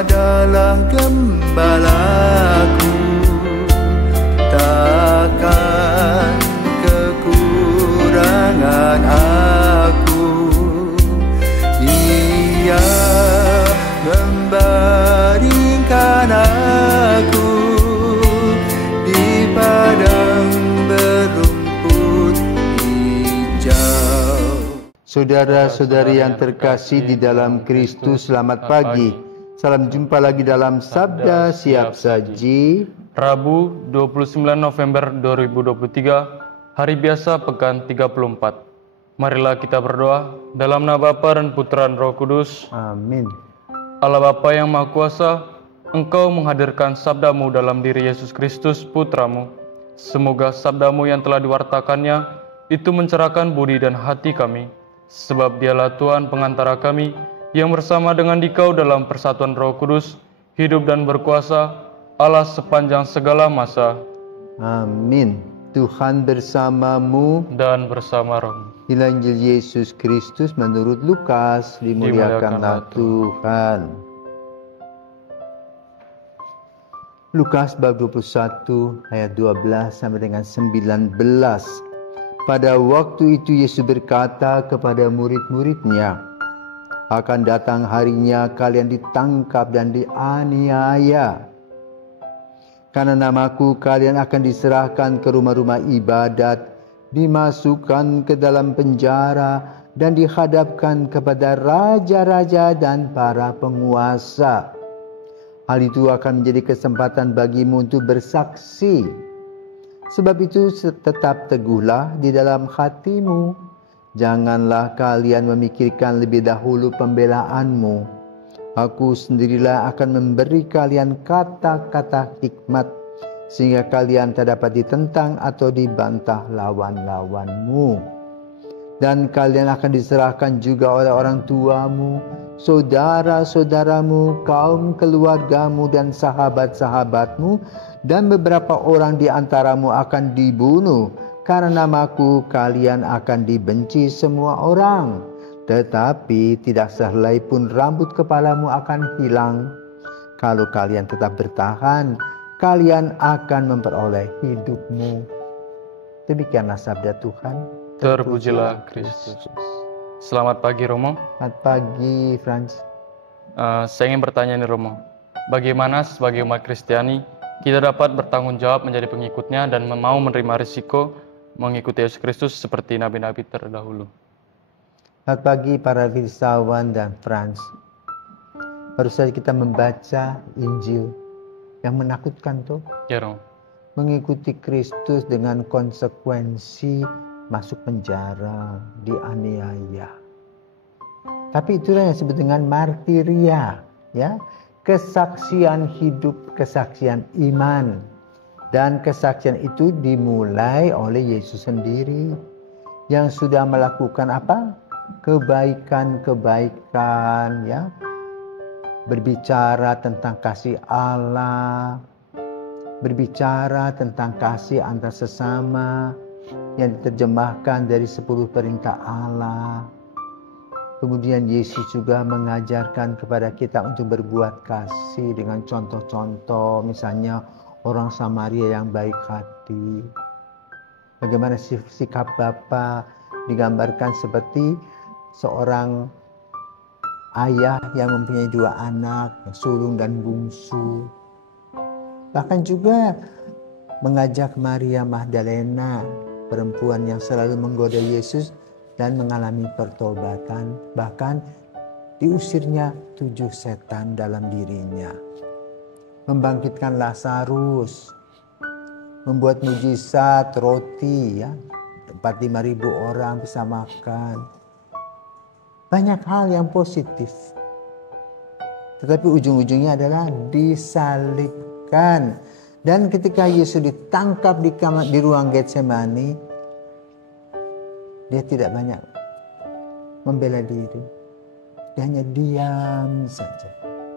adalah gembalaku, takkan kekurangan aku. Ia membaringkan aku di padang berumput hijau. Saudara-saudari yang terkasih di dalam Kristus, selamat pagi. Salam jumpa lagi dalam Sabda Siap Saji. Rabu 29 November 2023, hari biasa pekan 34. Marilah kita berdoa dalam nama Bapa dan Putra dan Roh Kudus. Amin. Allah Bapa yang Maha Kuasa, Engkau menghadirkan sabdamu dalam diri Yesus Kristus Putramu. Semoga sabdamu yang telah diwartakannya itu mencerahkan budi dan hati kami. Sebab dialah Tuhan pengantara kami yang bersama dengan Dikau dalam persatuan Roh Kudus, hidup dan berkuasa Allah sepanjang segala masa. Amin. Tuhan bersamamu Dan bersama roh. Injil Yesus Kristus menurut Lukas. Dimuliakanlah Tuhan. Lukas bab 21 ayat 12 sampai dengan 19. Pada waktu itu Yesus berkata kepada murid-muridnya, akan datang harinya kalian ditangkap dan dianiaya. Karena namaku kalian akan diserahkan ke rumah-rumah ibadat, dimasukkan ke dalam penjara, dan dihadapkan kepada raja-raja dan para penguasa. Hal itu akan menjadi kesempatan bagimu untuk bersaksi. Sebab itu tetap teguhlah di dalam hatimu. Janganlah kalian memikirkan lebih dahulu pembelaanmu. Aku sendirilah akan memberi kalian kata-kata hikmat, sehingga kalian tak dapat ditentang atau dibantah lawan-lawanmu. Dan kalian akan diserahkan juga oleh orang tuamu, saudara-saudaramu, kaum keluargamu, dan sahabat-sahabatmu, dan beberapa orang di antaramu akan dibunuh. Karena namaku kalian akan dibenci semua orang. Tetapi tidak sehelai pun rambut kepalamu akan hilang. Kalau kalian tetap bertahan, kalian akan memperoleh hidupmu. Demikianlah sabda Tuhan. Terpujilah Kristus. Selamat pagi Romo. Selamat pagi Franz. Saya ingin bertanya nih Romo, bagaimana sebagai umat Kristiani kita dapat bertanggung jawab menjadi pengikutnya dan mau menerima risiko mengikuti Yesus Kristus seperti nabi-nabi terdahulu? Selamat pagi para filsawan dan Franz. Baru saja kita membaca Injil yang menakutkan tuh. Ya Romo. Mengikuti Kristus dengan konsekuensi masuk penjara, dianiaya. Tapi itulah yang disebut dengan martiria, ya. Kesaksian hidup, kesaksian iman. Dan kesaksian itu dimulai oleh Yesus sendiri yang sudah melakukan apa? Kebaikan-kebaikan, ya. Berbicara tentang kasih Allah, berbicara tentang kasih antar sesama yang diterjemahkan dari 10 perintah Allah. Kemudian Yesus juga mengajarkan kepada kita untuk berbuat kasih dengan contoh-contoh, misalnya orang Samaria yang baik hati. Bagaimana sikap Bapa digambarkan seperti seorang ayah yang mempunyai 2 anak, sulung dan bungsu. Bahkan juga mengajak Maria Magdalena, perempuan yang selalu menggoda Yesus dan mengalami pertobatan, bahkan diusirnya 7 setan dalam dirinya. Membangkitkan Lazarus, membuat mujizat roti, ya, 4.000-5.000 orang bisa makan. Banyak hal yang positif. Tetapi ujung-ujungnya adalah disalibkan. Dan ketika Yesus ditangkap di ruang Getsemani, dia tidak banyak membela diri. Dia hanya diam saja.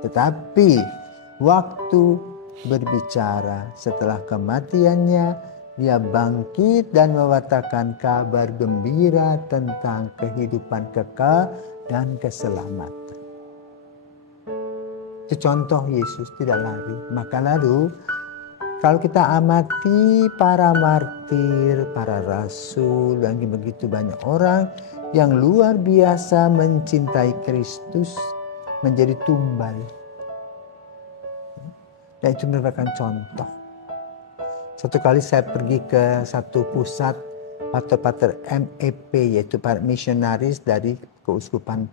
Tetapi waktu berbicara setelah kematiannya, dia bangkit dan mewartakan kabar gembira tentang kehidupan kekal dan keselamatan. Itu contoh Yesus tidak lari. Maka lalu kalau kita amati para martir, para rasul, dan begitu banyak orang yang luar biasa mencintai Kristus menjadi tumbal. Dan itu merupakan contoh. Satu kali saya pergi ke satu pusat pater-pater MEP, yaitu para misionaris dari Keuskupan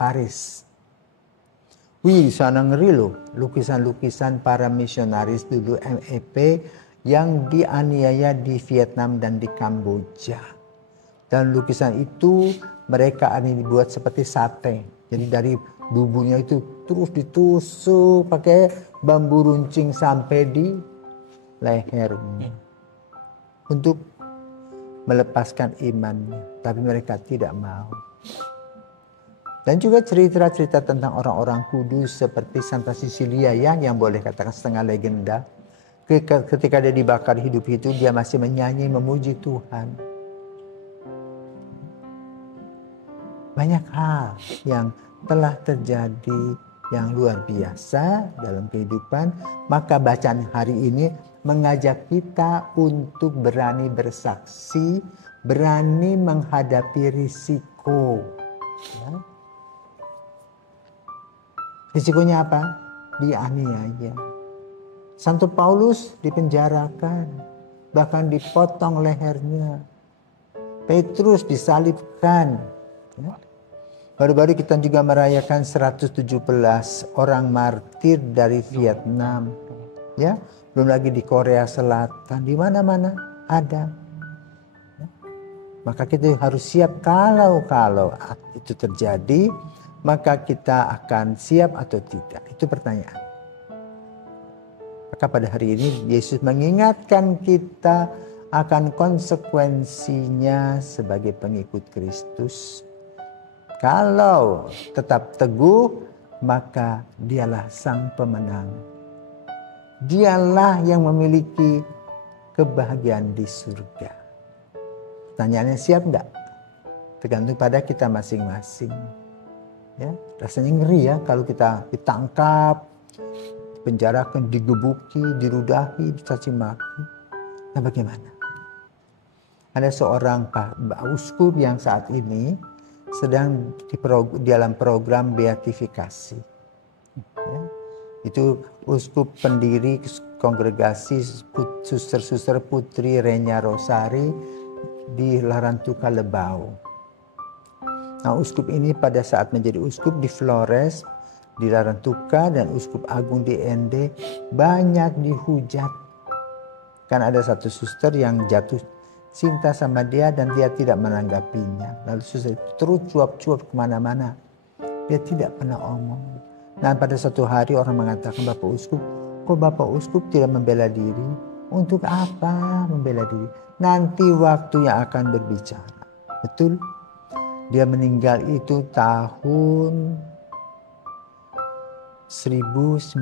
Paris. Wih, sana ngeri loh, lukisan-lukisan para misionaris dulu MEP yang dianiaya di Vietnam dan di Kamboja. Dan lukisan itu mereka dibuat seperti sate. Jadi dari bumbunya itu terus ditusuk pakai bambu runcing sampai di lehernya. Untuk melepaskan imannya. Tapi mereka tidak mau. Dan juga cerita-cerita tentang orang-orang kudus seperti Santa Cecilia ya, yang boleh katakan setengah legenda. Ketika dia dibakar hidup itu, dia masih menyanyi memuji Tuhan. Banyak hal yang telah terjadi yang luar biasa dalam kehidupan. Maka bacaan hari ini mengajak kita untuk berani bersaksi, berani menghadapi risiko. Ya. Risikonya apa? Dianiaya. Santo Paulus dipenjarakan, bahkan dipotong lehernya. Petrus disalibkan. Ya. Baru-baru kita juga merayakan 117 orang martir dari Vietnam. Ya, belum lagi di Korea Selatan, di mana-mana ada. Ya. Maka kita harus siap kalau itu terjadi. Maka kita akan siap atau tidak? Itu pertanyaan. Maka pada hari ini Yesus mengingatkan kita akan konsekuensinya sebagai pengikut Kristus. Kalau tetap teguh, maka dialah sang pemenang. Dialah yang memiliki kebahagiaan di surga. Pertanyaannya, siap enggak? Tergantung pada kita masing-masing. Ya, rasanya ngeri ya kalau kita ditangkap, dipenjarakan, digebuki, dirudahi, dicaci maki. Nah, bagaimana? Ada seorang uskup yang saat ini sedang dalam program beatifikasi. Ya, itu uskup pendiri kongregasi Suster-Suster Putri Renya Rosari di Larantuka, Lebau. Nah, uskup ini pada saat menjadi uskup di Flores, di Larantuka, dan uskup agung di Ende banyak dihujat. Kan ada satu suster yang jatuh cinta sama dia dan dia tidak menanggapinya. Lalu suster terus cuap-cuap kemana-mana. Dia tidak pernah omong. Nah, pada suatu hari orang mengatakan, Bapak Uskup, kok Bapak Uskup tidak membela diri? Untuk apa membela diri? Nanti waktu yang akan berbicara. Betul? Dia meninggal itu tahun 1990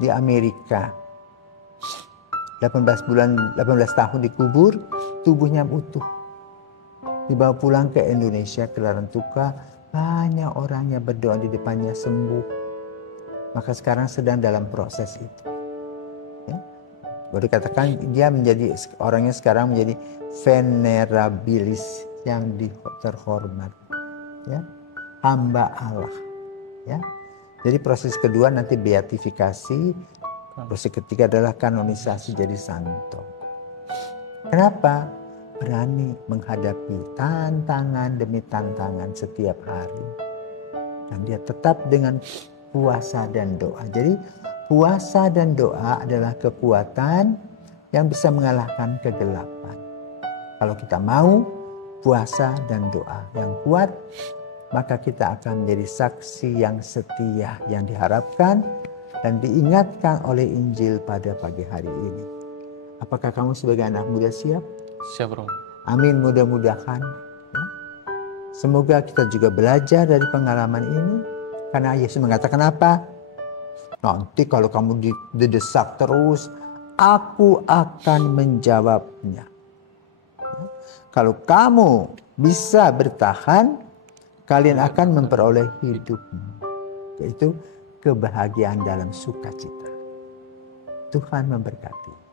di Amerika. 18 tahun dikubur, tubuhnya utuh. Dibawa pulang ke Indonesia, ke Larantuka, banyak orang yang berdoa di depannya sembuh. Maka sekarang sedang dalam proses itu. Ya. Boleh dikatakan dia menjadi orangnya sekarang menjadi venerabilis yang terhormat, ya, hamba Allah, ya. Jadi proses kedua nanti beatifikasi, proses ketiga adalah kanonisasi jadi santo. Kenapa? Berani menghadapi tantangan demi tantangan setiap hari, dan dia tetap dengan puasa dan doa. Jadi puasa dan doa adalah kekuatan yang bisa mengalahkan kegelapan. Kalau kita mau puasa dan doa yang kuat, maka kita akan menjadi saksi yang setia yang diharapkan dan diingatkan oleh Injil pada pagi hari ini. Apakah kamu sebagai anak muda siap? Siap, Bro. Amin, mudah-mudahan. Semoga kita juga belajar dari pengalaman ini. Karena Yesus mengatakan apa? Nanti kalau kamu didesak terus, aku akan menjawabnya. Kalau kamu bisa bertahan, kalian akan memperoleh hidup, yaitu kebahagiaan dalam sukacita. Tuhan memberkati.